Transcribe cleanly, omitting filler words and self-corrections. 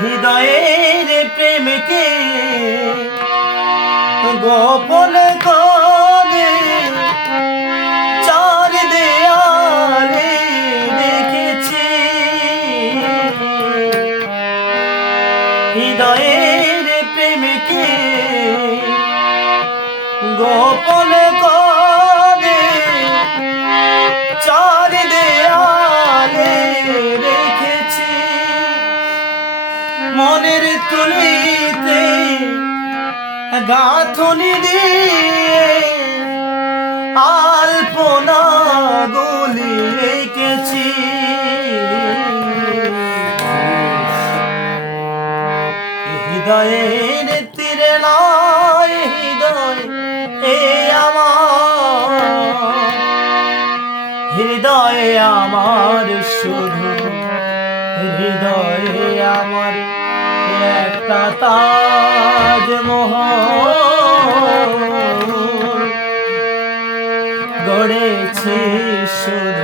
হৃদয়ের প্রেমকে গোপন করে চার দেয়ালে রেখেছি। হৃদয়ের প্রেমকে গোপন করে চার দেয়ালে রেখেছি। মনের তুলিতে গাঁথনি দিয়ে আলপনা গুলি এঁকেছি। হৃদয়ের তীরে নয় হৃদয় এ আমার, হৃদয়ে আমার শুধু হৃদয়ে আমার একটা তাজমহল গড়েছি শুধু।